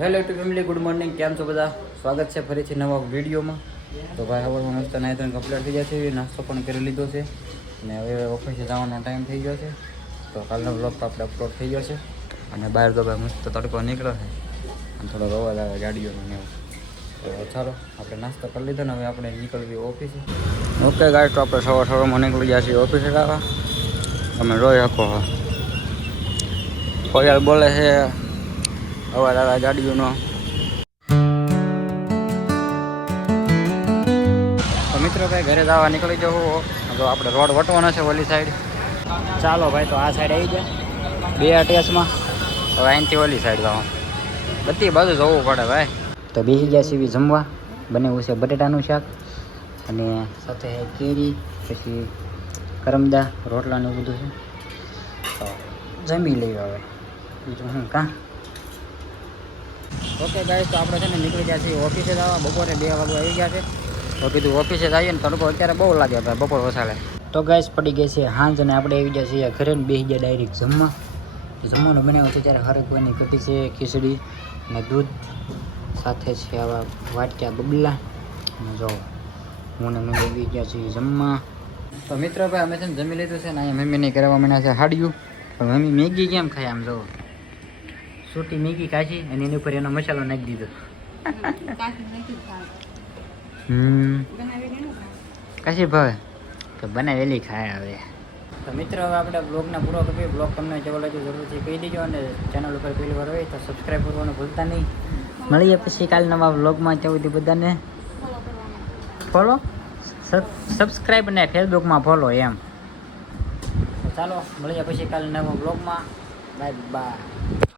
Hello two family, good morning. કેમ છો બધા? સ્વાગત છે ફરીથી નવા વિડીયોમાં. તો ભાઈ સવારમાં મસ્ત નાહી ધોઈને કમ્પ્લીટ થઈ જશે, નાસ્તો પણ કરી લીધો છે અને હવે ઓફિસે જવાનો ટાઈમ થઈ ગયો છે. તો કાલનો બ્લોગ આપણે અપલોડ થઈ ગયો છે અને બહાર તો ભાઈ મસ્ત તડકો નીકળ્યો છે અને થોડો અવાજ આવે ગાડીઓનો ને એવું. તો ચાલો આપણે નાસ્તો કરી લીધો ને હવે આપણે નીકળવી ઓફિસે. ઓકે ગાઈસ, તો આપણે સવારમાં નીકળી ગયા છીએ ઓફિસે જવા. તમે જોઈ શકો કોયલ બોલે છે, અવાજ આવે ગાડીઓનો. તો મિત્રો ભાઈ ઘરે જવા નીકળી જવું. તો આપણે રોડ વટવાનો છે ઓલી સાઈડ. ચાલો ભાઈ, તો આ સાઈડ આવી જાય બે અટેચમાં. હવે અહીંથી ઓલી સાઈડ જવાનું, બધી બાજુ જવું પડે ભાઈ. તો બેસી ગયા સીવી જમવા. બનેવું છે બટેટાનું શાક અને સાથે કેરી, પછી કરમદા, રોટલાને એવું બધું છે. તો જમી લઈએ હવે, બીજું હું કાં. ઓકે ગાઈસ, તો આપણે છે ને નીકળી ગયા છીએ ઓફિસે જવા. બપોરે 2 વાગે આવી ગયા છે. તો કીધું ઓફિસે જઈએ ને, તડકો અત્યારે બહુ લાગે ભાઈ બપોર વસાડે. તો ગાઈસ પડી ગઈ છે હાંજ અને આપણે આવી ગયા છીએ ઘરે ને બેસી ગયા ડાયરેક્ટ જમવા. જમવાનું બનાવ્યું છે ત્યારે હરકવાની કટી છે, ખીચડી અને દૂધ, સાથે છે આવા વાટક્યા બબલા. અને જો હું ને મમ્મી આવી ગયા છીએ જમવા. તો મિત્રો ભાઈ અમે છે ને જમી લીધું છે ને અહીંયા મમ્મીને કરવા માંડ્યા છે હાડિયું. પણ મમ્મી મેગી કેમ ખાય આમ જો, સૂટી મેગી કાઢી અને એની ઉપર એનો મસાલો નાખી દીધો. કાશી ભાવે તો બનાવેલી ખાય હવે. તો મિત્રો હવે આપણે બ્લોગના પૂરો કરીએ. બ્લોગ તમને જેવો લાગ્યો જરૂરથી કહી દેજો અને ચેનલ ઉપર પહેલી વાર હોય તો સબસ્ક્રાઈબ કરવાનું ભૂલતા નહીં. મળીએ પછી કાલ નવા બ્લોગમાં. ત્યાં સુધી બધાને ફોલો, સબસ્ક્રાઈબ ને ફેસબુકમાં ફોલો એમ. ચાલો મળીએ પછી કાલે નવા બ્લોગમાં. Bye bye.